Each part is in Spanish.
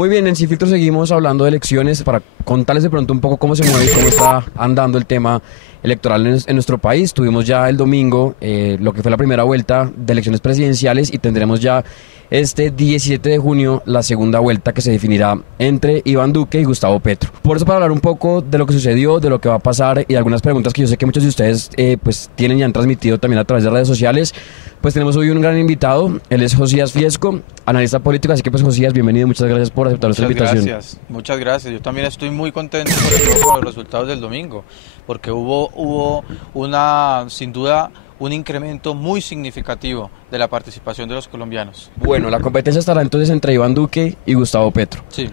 Muy bien, en Sin Filtro seguimos hablando de elecciones para contarles de pronto un poco cómo se mueve y cómo está andando el tema electoral en nuestro país. Tuvimos ya el domingo lo que fue la primera vuelta de elecciones presidenciales y tendremos ya este 17 de junio la segunda vuelta que se definirá entre Iván Duque y Gustavo Petro. Por eso, para hablar un poco de lo que sucedió, de lo que va a pasar y algunas preguntas que yo sé que muchos de ustedes pues tienen y han transmitido también a través de redes sociales, pues tenemos hoy un gran invitado. Él es Josías Fiesco, analista político, así que pues Josías, bienvenido, muchas gracias por aceptar nuestra invitación. Muchas gracias. Yo también estoy muy contento por los resultados del domingo, porque hubo sin duda un incremento muy significativo de la participación de los colombianos. Bueno, la competencia estará entonces entre Iván Duque y Gustavo Petro. Sí.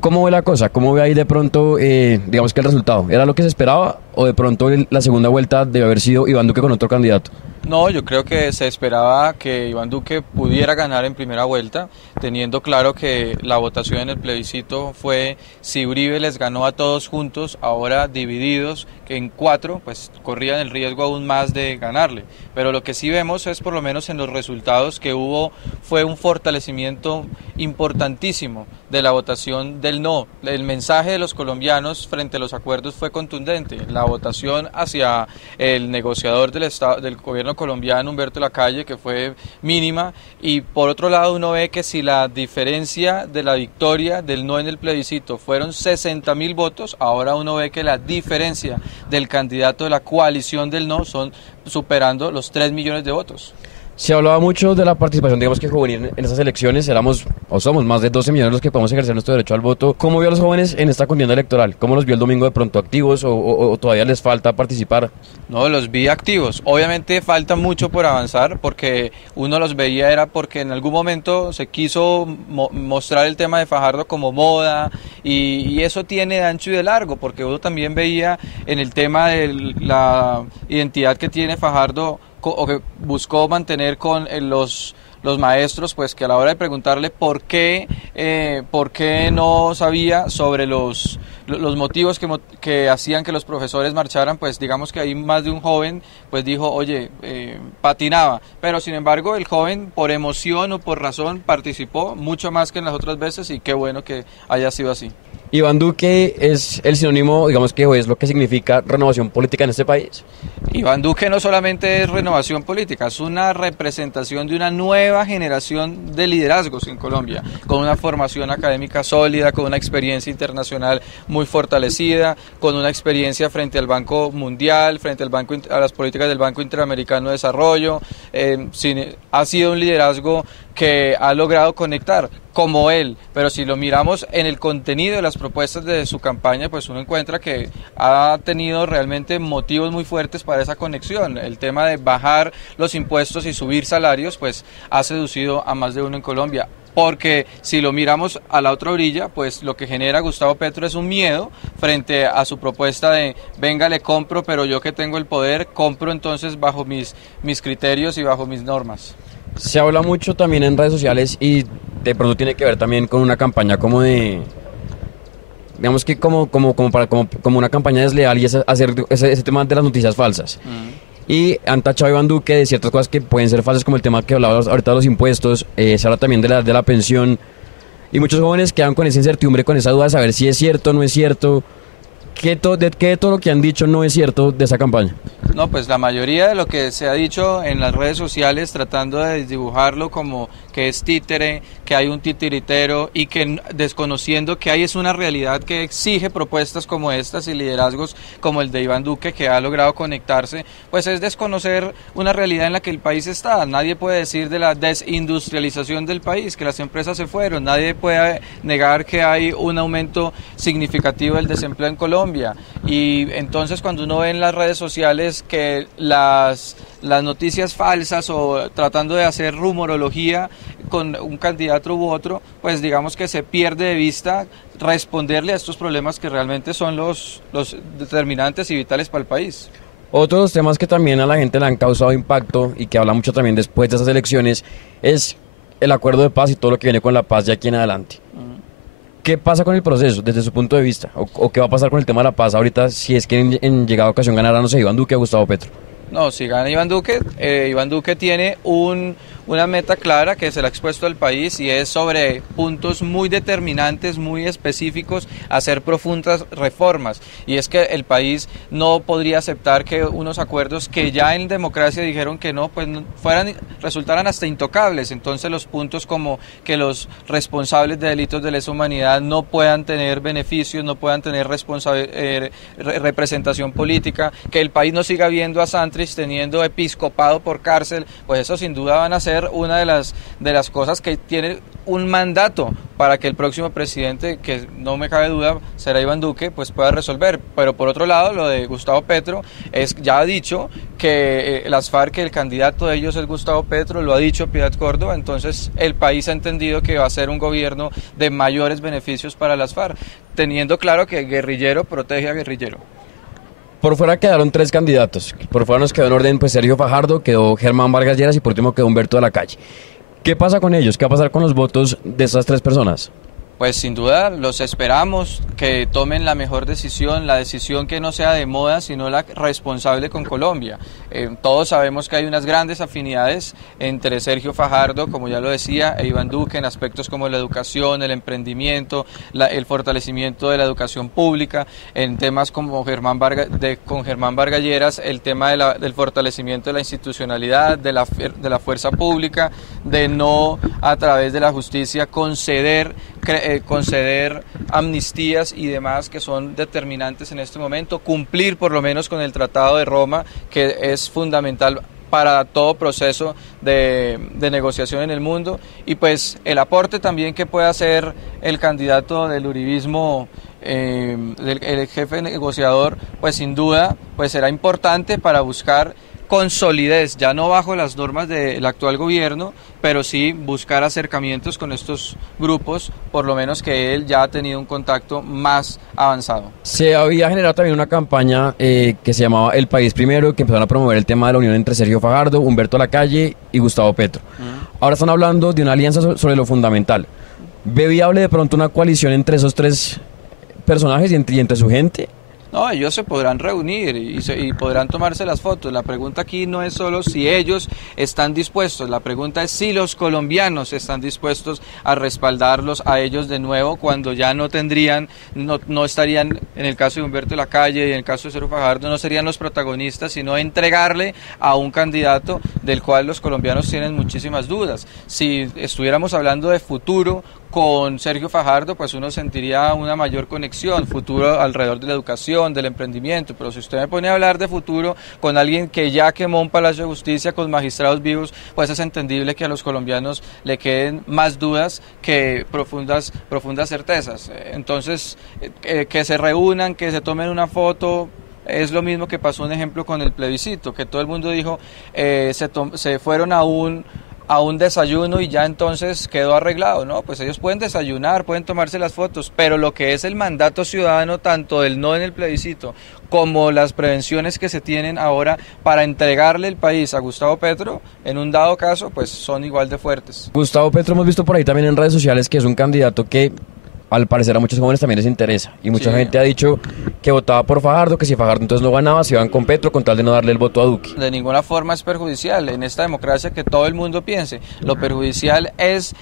¿Cómo ve la cosa? ¿Cómo ve ahí de pronto, digamos que el resultado? ¿Era lo que se esperaba o de pronto la segunda vuelta debe haber sido Iván Duque con otro candidato? No, yo creo que se esperaba que Iván Duque pudiera ganar en primera vuelta, teniendo claro que la votación en el plebiscito fue si Uribe les ganó a todos juntos, ahora divididos en 4, pues corrían el riesgo aún más de ganarle. Pero lo que sí vemos es, por lo menos en los resultados, que fue un fortalecimiento importantísimo de la votación del no. El mensaje de los colombianos frente a los acuerdos fue contundente. La votación hacia el negociador del gobierno colombiano, Humberto Lacalle, que fue mínima, y por otro lado uno ve que si la diferencia de la victoria del no en el plebiscito fueron 60.000 votos, ahora uno ve que la diferencia del candidato de la coalición del no son superando los 3 millones de votos. Se hablaba mucho de la participación, digamos que juvenil en esas elecciones, somos más de 12 millones los que podemos ejercer nuestro derecho al voto. ¿Cómo vio a los jóvenes en esta contienda electoral? ¿Cómo los vio el domingo de pronto activos o todavía les falta participar? No, los vi activos. Obviamente falta mucho por avanzar, porque uno los veía era porque en algún momento se quiso mostrar el tema de Fajardo como moda y eso tiene de ancho y de largo, porque uno también veía en el tema de la identidad que tiene Fajardo o que buscó mantener con los maestros, pues que a la hora de preguntarle por qué no sabía sobre los motivos que hacían que los profesores marcharan, pues digamos que ahí más de un joven pues dijo, oye, patinaba, pero sin embargo el joven por emoción o por razón participó mucho más que en las otras veces y qué bueno que haya sido así. ¿Iván Duque es el sinónimo, digamos que es lo que significa renovación política en este país? Iván Duque no solamente es renovación política, es una representación de una nueva generación de liderazgos en Colombia, con una formación académica sólida, con una experiencia internacional muy fortalecida, con una experiencia frente al Banco Mundial, frente a las políticas del Banco Interamericano de Desarrollo. Ha sido un liderazgo que ha logrado conectar como él, pero si lo miramos en el contenido de las propuestas de su campaña, pues uno encuentra que ha tenido realmente motivos muy fuertes para esa conexión. El tema de bajar los impuestos y subir salarios, pues ha seducido a más de uno en Colombia. Porque si lo miramos a la otra orilla, pues lo que genera Gustavo Petro es un miedo frente a su propuesta de venga, le compro, pero yo que tengo el poder, compro entonces bajo mis criterios y bajo mis normas. Se habla mucho también en redes sociales y de pronto tiene que ver también con una campaña como de, digamos que como una campaña desleal y hacer ese tema de las noticias falsas. Y han tachado a Iván Duque de ciertas cosas que pueden ser falsas, como el tema que hablabas ahorita de los impuestos, se habla también de la pensión, y muchos jóvenes quedan con esa incertidumbre, con esa duda de saber si es cierto o no es cierto. ¿Qué de todo lo que han dicho no es cierto de esa campaña? No, pues la mayoría de lo que se ha dicho en las redes sociales tratando de desdibujarlo como que es títere, que hay un titiritero y que desconociendo que hay es una realidad que exige propuestas como estas y liderazgos como el de Iván Duque que ha logrado conectarse, pues es desconocer una realidad en la que el país está. Nadie puede decir de la desindustrialización del país, que las empresas se fueron, nadie puede negar que hay un aumento significativo del desempleo en Colombia y entonces cuando uno ve en las redes sociales que las noticias falsas o tratando de hacer rumorología con un candidato u otro, pues digamos que se pierde de vista responderle a estos problemas que realmente son los determinantes y vitales para el país. Otros temas que también a la gente le han causado impacto y que habla mucho también después de esas elecciones es el acuerdo de paz y todo lo que viene con la paz de aquí en adelante. ¿Qué pasa con el proceso desde su punto de vista? ¿O qué va a pasar con el tema de la paz ahorita si es que en llegada ocasión ganará, no sé, Iván Duque o Gustavo Petro? No, si gana Iván Duque tiene una meta clara que se le ha expuesto al país y es sobre puntos muy determinantes, muy específicos, hacer profundas reformas. Y es que el país no podría aceptar que unos acuerdos que ya en democracia dijeron que no, pues resultaran hasta intocables. Entonces los puntos como que los responsables de delitos de lesa humanidad no puedan tener beneficios, no puedan tener representación política, que el país no siga viendo a Santrich teniendo episcopado por cárcel, pues eso sin duda van a ser una de las cosas que tiene un mandato para que el próximo presidente, que no me cabe duda será Iván Duque, pues pueda resolver. Pero por otro lado, lo de Gustavo Petro, ya ha dicho que las FARC, que el candidato de ellos es Gustavo Petro, lo ha dicho Piedad Córdoba, entonces el país ha entendido que va a ser un gobierno de mayores beneficios para las FARC, teniendo claro que guerrillero protege a guerrillero. Por fuera quedaron 3 candidatos. Por fuera nos quedó en orden pues Sergio Fajardo, quedó Germán Vargas Lleras y por último quedó Humberto de la Calle. ¿Qué pasa con ellos? ¿Qué va a pasar con los votos de esas 3 personas? Pues sin duda los esperamos que tomen la mejor decisión, la decisión que no sea de moda, sino la responsable con Colombia. Todos sabemos que hay unas grandes afinidades entre Sergio Fajardo, como ya lo decía, e Iván Duque en aspectos como la educación, el emprendimiento, el fortalecimiento de la educación pública, en temas como con Germán Vargas Lleras, el tema del fortalecimiento de la institucionalidad, de la fuerza pública, de no a través de la justicia conceder amnistías y demás que son determinantes en este momento, cumplir por lo menos con el Tratado de Roma, que es fundamental para todo proceso de negociación en el mundo, y pues el aporte también que pueda hacer el candidato del uribismo, el jefe negociador, pues sin duda pues será importante para buscar con solidez, ya no bajo las normas del actual gobierno, pero sí buscar acercamientos con estos grupos, por lo menos que él ya ha tenido un contacto más avanzado. Se había generado también una campaña que se llamaba El País Primero, que empezaron a promover el tema de la unión entre Sergio Fajardo, Humberto Lacalle y Gustavo Petro. Ahora están hablando de una alianza sobre lo fundamental. ¿Ve viable de pronto una coalición entre esos 3 personajes y entre su gente? No, ellos se podrán reunir y podrán tomarse las fotos. La pregunta aquí no es solo si ellos están dispuestos, la pregunta es si los colombianos están dispuestos a respaldarlos a ellos de nuevo cuando ya no estarían, en el caso de Humberto Lacalle y en el caso de Sergio Fajardo, no serían los protagonistas, sino entregarle a un candidato del cual los colombianos tienen muchísimas dudas. Si estuviéramos hablando de futuro con Sergio Fajardo, pues uno sentiría una mayor conexión, futuro alrededor de la educación, del emprendimiento, pero si usted me pone a hablar de futuro con alguien que ya quemó un Palacio de Justicia con magistrados vivos, pues es entendible que a los colombianos le queden más dudas que profundas certezas. Entonces, que se reúnan, que se tomen una foto, es lo mismo que pasó un ejemplo con el plebiscito, que todo el mundo dijo, se fueron a un desayuno y ya entonces quedó arreglado, ¿no? Pues ellos pueden desayunar, pueden tomarse las fotos, pero lo que es el mandato ciudadano, tanto del no en el plebiscito como las prevenciones que se tienen ahora para entregarle el país a Gustavo Petro, en un dado caso, pues son igual de fuertes. Gustavo Petro hemos visto por ahí también en redes sociales que es un candidato que al parecer a muchos jóvenes también les interesa y mucha gente ha dicho que votaba por Fajardo, que si Fajardo entonces no ganaba, se iban con Petro con tal de no darle el voto a Duque. De ninguna forma es perjudicial en esta democracia que todo el mundo piense. Lo perjudicial es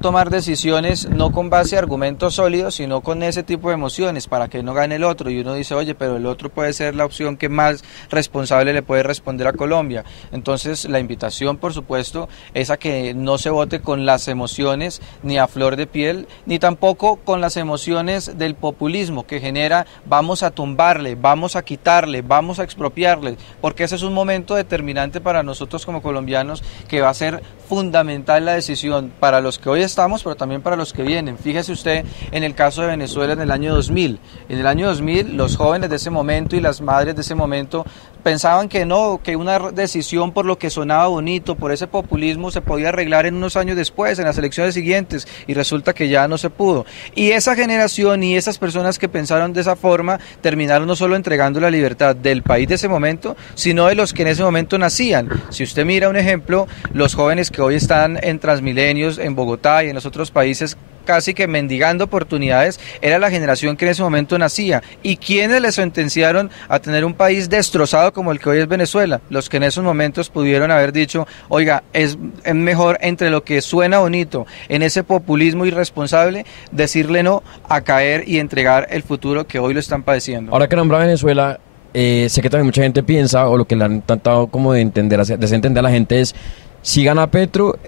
tomar decisiones no con base a argumentos sólidos, sino con ese tipo de emociones para que no gane el otro, y uno dice, oye, pero el otro puede ser la opción que más responsable le puede responder a Colombia. Entonces la invitación, por supuesto, es a que no se vote con las emociones ni a flor de piel, ni tampoco con las emociones del populismo que genera vamos a tumbarle, vamos a quitarle, vamos a expropiarle, porque ese es un momento determinante para nosotros como colombianos que va a ser fundamental la decisión para los que hoy estamos, pero también para los que vienen. Fíjese usted en el caso de Venezuela en el año 2000. En el año 2000 los jóvenes de ese momento y las madres de ese momento pensaban que no, que una decisión por lo que sonaba bonito, por ese populismo se podía arreglar en unos años después, en las elecciones siguientes, y resulta que ya no se pudo. Y esa generación y esas personas que pensaron de esa forma terminaron no solo entregando la libertad del país de ese momento, sino de los que en ese momento nacían. Si usted mira un ejemplo, los jóvenes que hoy están en Transmilenios, en Bogotá y en los otros países casi que mendigando oportunidades, era la generación que en ese momento nacía. ¿Y quiénes le sentenciaron a tener un país destrozado como el que hoy es Venezuela? Los que en esos momentos pudieron haber dicho, oiga, es mejor entre lo que suena bonito, en ese populismo irresponsable, decirle no a caer y entregar el futuro que hoy lo están padeciendo. Ahora que nombra Venezuela, sé que también mucha gente piensa, o lo que le han tratado como de entender, desentender a la gente es, si gana Petro,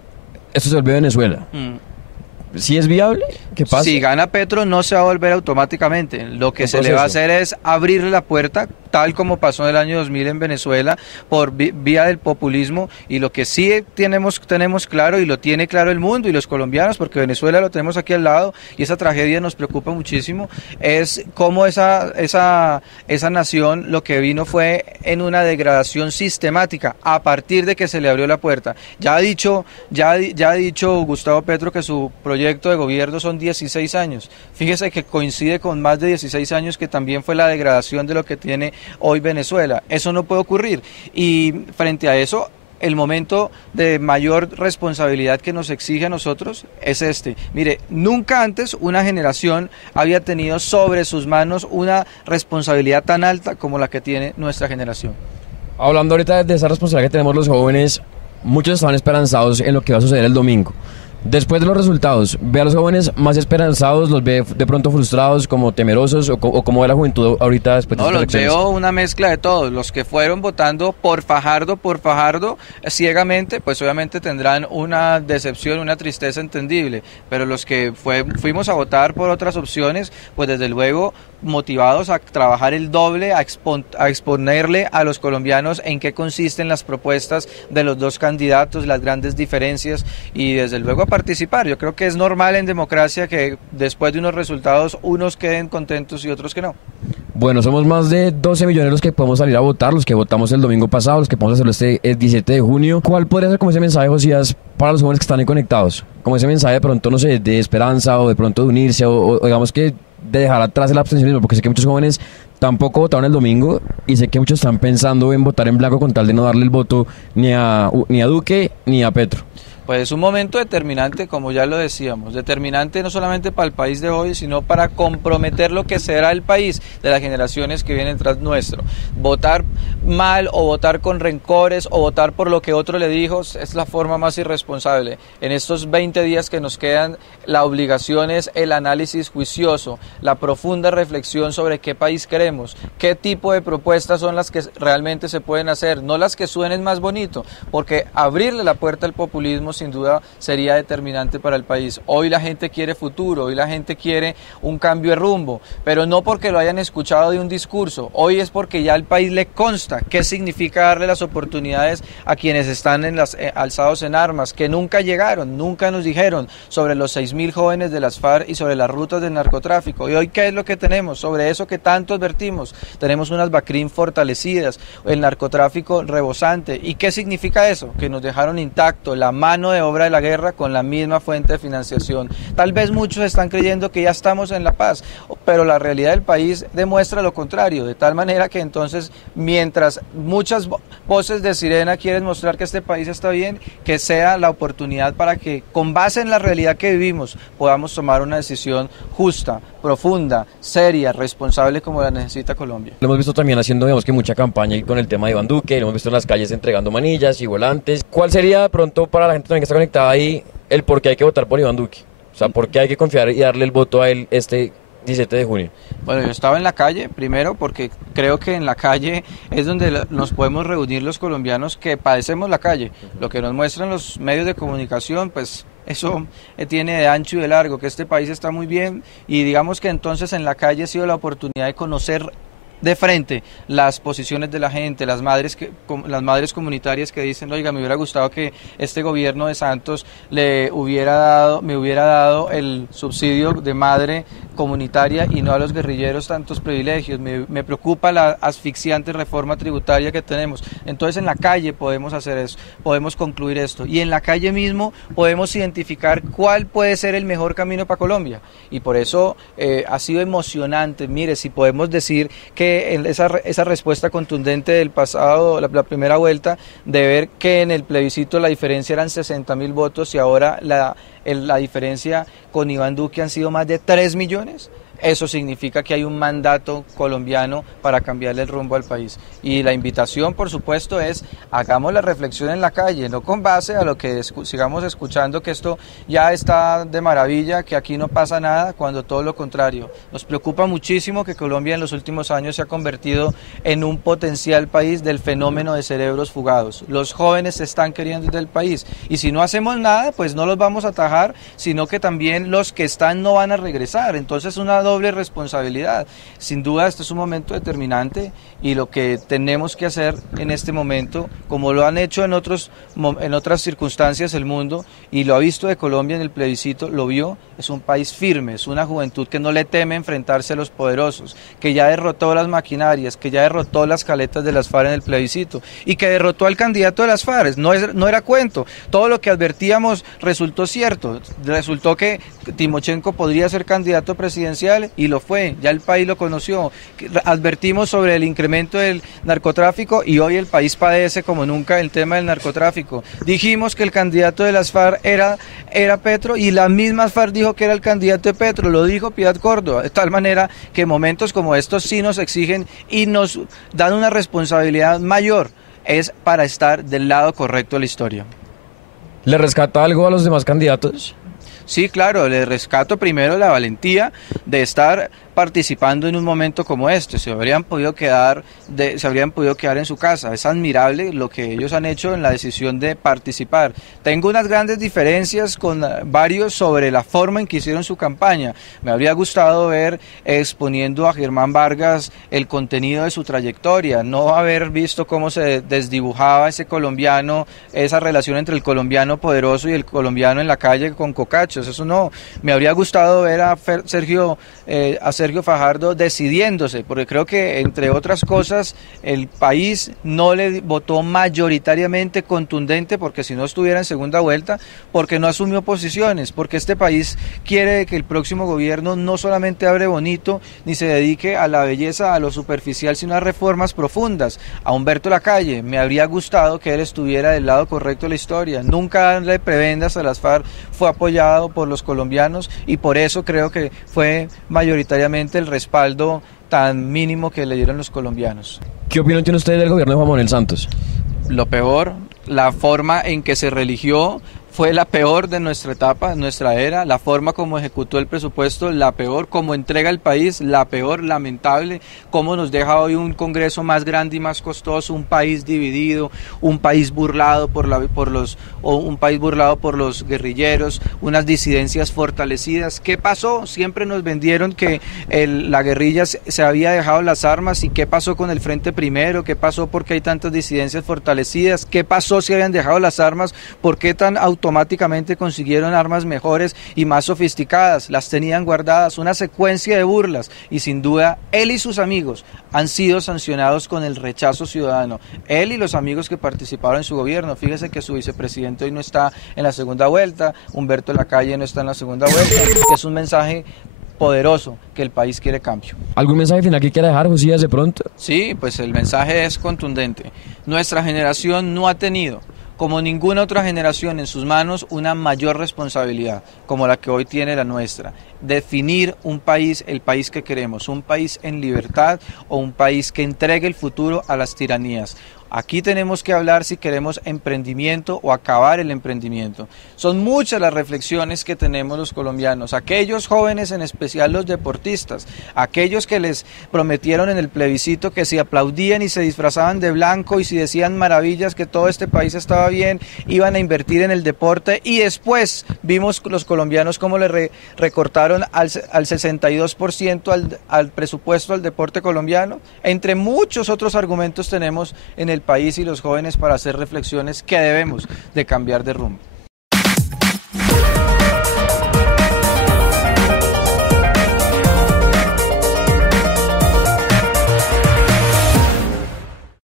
esto se vuelve Venezuela. ¿Sí es viable? ¿Qué pasa? Si gana Petro no se va a volver automáticamente. Lo que se le va a hacer es abrirle la puerta, tal como pasó en el año 2000 en Venezuela, por vía del populismo. Y lo que sí tenemos claro, y lo tiene claro el mundo y los colombianos, porque Venezuela lo tenemos aquí al lado y esa tragedia nos preocupa muchísimo, es cómo esa nación lo que vino fue en una degradación sistemática a partir de que se le abrió la puerta. Ya ha dicho Gustavo Petro que su proyecto de gobierno son 16 años. Fíjese que coincide con más de 16 años que también fue la degradación de lo que tiene hoy Venezuela. Eso no puede ocurrir. Y frente a eso, el momento de mayor responsabilidad que nos exige a nosotros es este. Mire, nunca antes una generación había tenido sobre sus manos una responsabilidad tan alta como la que tiene nuestra generación. Hablando ahorita de esa responsabilidad que tenemos los jóvenes, muchos estaban esperanzados en lo que va a suceder el domingo. Después de los resultados, ¿ve a los jóvenes más esperanzados, los ve de pronto frustrados, como temerosos, o cómo ve la juventud ahorita después de estas elecciones? No, los veo una mezcla de todos. Los que fueron votando por Fajardo, ciegamente, pues obviamente tendrán una decepción, una tristeza entendible, pero los que fuimos a votar por otras opciones, pues desde luego motivados a trabajar el doble, a exponerle a los colombianos en qué consisten las propuestas de los dos candidatos, las grandes diferencias, y desde luego a participar. Yo creo que es normal en democracia que después de unos resultados unos queden contentos y otros que no. Bueno, somos más de 12 millones los que podemos salir a votar, los que votamos el domingo pasado, los que podemos hacerlo el 17 de junio. ¿Cuál podría ser como ese mensaje, Josías, para los jóvenes que están ahí conectados? Como ese mensaje de pronto, no sé, de esperanza, o de pronto de unirse, o digamos que de dejar atrás el abstencionismo, porque sé que muchos jóvenes tampoco votaron el domingo y sé que muchos están pensando en votar en blanco con tal de no darle el voto ni a Duque ni a Petro. Pues es un momento determinante, como ya lo decíamos, determinante no solamente para el país de hoy, sino para comprometer lo que será el país de las generaciones que vienen tras nuestro. Votar mal o votar con rencores o votar por lo que otro le dijo es la forma más irresponsable. En estos 20 días que nos quedan, la obligación es el análisis juicioso, la profunda reflexión sobre qué país queremos, qué tipo de propuestas son las que realmente se pueden hacer, no las que suenen más bonito, porque abrirle la puerta al populismo sin duda sería determinante para el país. Hoy la gente quiere futuro, hoy la gente quiere un cambio de rumbo, pero no porque lo hayan escuchado de un discurso, hoy es porque ya al país le consta qué significa darle las oportunidades a quienes están alzados en armas, que nunca llegaron, nunca nos dijeron sobre los 6.000 jóvenes de las FARC y sobre las rutas del narcotráfico. Y hoy, ¿qué es lo que tenemos? Sobre eso que tanto advertimos, tenemos unas BACRIM fortalecidas, el narcotráfico rebosante. ¿Y qué significa eso? Que nos dejaron intacto la mano de obra de la guerra con la misma fuente de financiación. Tal vez muchos están creyendo que ya estamos en la paz, pero la realidad del país demuestra lo contrario, de tal manera que entonces, mientras muchas voces de sirena quieren mostrar que este país está bien, que sea la oportunidad para que, con base en la realidad que vivimos, podamos tomar una decisión justa, profunda, seria, responsable como la necesita Colombia. Lo hemos visto también haciendo, digamos que mucha campaña y con el tema de Iván Duque, lo hemos visto en las calles entregando manillas y volantes. ¿Cuál sería de pronto para la gente también que está conectada ahí el por qué hay que votar por Iván Duque? O sea, ¿por qué hay que confiar y darle el voto a él este 17 de junio? Bueno, yo estaba en la calle, primero porque creo que en la calle es donde nos podemos reunir los colombianos que padecemos la calle. Lo que nos muestran los medios de comunicación, pues eso tiene de ancho y de largo, que este país está muy bien, y digamos que entonces en la calle ha sido la oportunidad de conocer de frente las posiciones de la gente, las madres comunitarias que dicen, oiga, me hubiera gustado que este gobierno de Santos me hubiera dado el subsidio de madre comunitaria y no a los guerrilleros tantos privilegios. Me preocupa la asfixiante reforma tributaria que tenemos. Entonces en la calle podemos hacer eso, podemos concluir esto, y en la calle mismo podemos identificar cuál puede ser el mejor camino para Colombia, y por eso ha sido emocionante. Mire, si podemos decir que que esa respuesta contundente del pasado, la primera vuelta, de ver que en el plebiscito la diferencia eran 60.000 votos y ahora la diferencia con Iván Duque han sido más de 3 millones. Eso significa que hay un mandato colombiano para cambiarle el rumbo al país. Y la invitación, por supuesto, es hagamos la reflexión en la calle, no con base a lo que sigamos escuchando que esto ya está de maravilla, que aquí no pasa nada, cuando todo lo contrario. Nos preocupa muchísimo que Colombia en los últimos años se ha convertido en un potencial país del fenómeno de cerebros fugados. Los jóvenes se están queriendo ir del país y si no hacemos nada, pues no los vamos a atajar, sino que también los que están no van a regresar. Entonces una doble responsabilidad. Sin duda este es un momento determinante y lo que tenemos que hacer en este momento, como lo han hecho en otras circunstancias el mundo y lo ha visto de Colombia en el plebiscito, lo vio, es un país firme, es una juventud que no le teme enfrentarse a los poderosos, que ya derrotó las maquinarias, que ya derrotó las caletas de las FARC en el plebiscito y que derrotó al candidato de las FARC. No era cuento, todo lo que advertíamos resultó cierto, resultó que Timochenko podría ser candidato presidencial y lo fue, ya el país lo conoció. Advertimos sobre el incremento del narcotráfico y hoy el país padece como nunca el tema del narcotráfico. Dijimos que el candidato de las FARC era Petro y la misma FARC dijo que era el candidato de Petro, lo dijo Piedad Córdoba, de tal manera que momentos como estos sí nos exigen y nos dan una responsabilidad mayor, es para estar del lado correcto de la historia. ¿Le rescata algo a los demás candidatos? Sí, claro, le rescato primero la valentía de estar participando en un momento como este. Se habrían podido quedar en su casa. Es admirable lo que ellos han hecho en la decisión de participar. Tengo unas grandes diferencias con varios sobre la forma en que hicieron su campaña. Me habría gustado ver exponiendo a Germán Vargas el contenido de su trayectoria, no haber visto cómo se desdibujaba ese colombiano, esa relación entre el colombiano poderoso y el colombiano en la calle con cocachos. Eso no. Me habría gustado ver a Sergio Fajardo decidiéndose, porque creo que entre otras cosas el país no le votó mayoritariamente contundente, porque si no estuviera en segunda vuelta, porque no asumió posiciones, porque este país quiere que el próximo gobierno no solamente hable bonito ni se dedique a la belleza, a lo superficial, sino a reformas profundas. A Humberto Lacalle me habría gustado que él estuviera del lado correcto de la historia. Nunca darle prebendas a las FARC fue apoyado por los colombianos y por eso creo que fue mayoritariamente el respaldo tan mínimo que le dieron los colombianos. ¿Qué opinión tiene usted del gobierno de Juan Manuel Santos? Lo peor, la forma en que se religió fue la peor de nuestra etapa, nuestra era, la forma como ejecutó el presupuesto, la peor, como entrega el país, la peor, lamentable, cómo nos deja hoy un Congreso más grande y más costoso, un país dividido, un país burlado por los guerrilleros, unas disidencias fortalecidas. ¿Qué pasó? Siempre nos vendieron que la guerrilla se había dejado las armas. ¿Y qué pasó con el Frente Primero? ¿Qué pasó porque hay tantas disidencias fortalecidas? ¿Qué pasó si habían dejado las armas? ¿Por qué tan automáticamente consiguieron armas mejores y más sofisticadas? Las tenían guardadas, una secuencia de burlas, y sin duda él y sus amigos han sido sancionados con el rechazo ciudadano. Él y los amigos que participaron en su gobierno. Fíjese que su vicepresidente hoy no está en la segunda vuelta, Humberto Lacalle no está en la segunda vuelta, que es un mensaje poderoso que el país quiere cambio. ¿Algún mensaje final que quiera dejar, Josías, de pronto? Sí, pues el mensaje es contundente. Nuestra generación no ha tenido, como ninguna otra generación, en sus manos una mayor responsabilidad como la que hoy tiene la nuestra. Definir un país, el país que queremos, un país en libertad o un país que entregue el futuro a las tiranías. Aquí tenemos que hablar si queremos emprendimiento o acabar el emprendimiento. Son muchas las reflexiones que tenemos los colombianos, aquellos jóvenes, en especial los deportistas, aquellos que les prometieron en el plebiscito que si aplaudían y se disfrazaban de blanco y si decían maravillas que todo este país estaba bien, iban a invertir en el deporte, y después vimos los colombianos cómo le recortaron al 62% al presupuesto al deporte colombiano. Entre muchos otros argumentos tenemos en el país y los jóvenes para hacer reflexiones que debemos de cambiar de rumbo.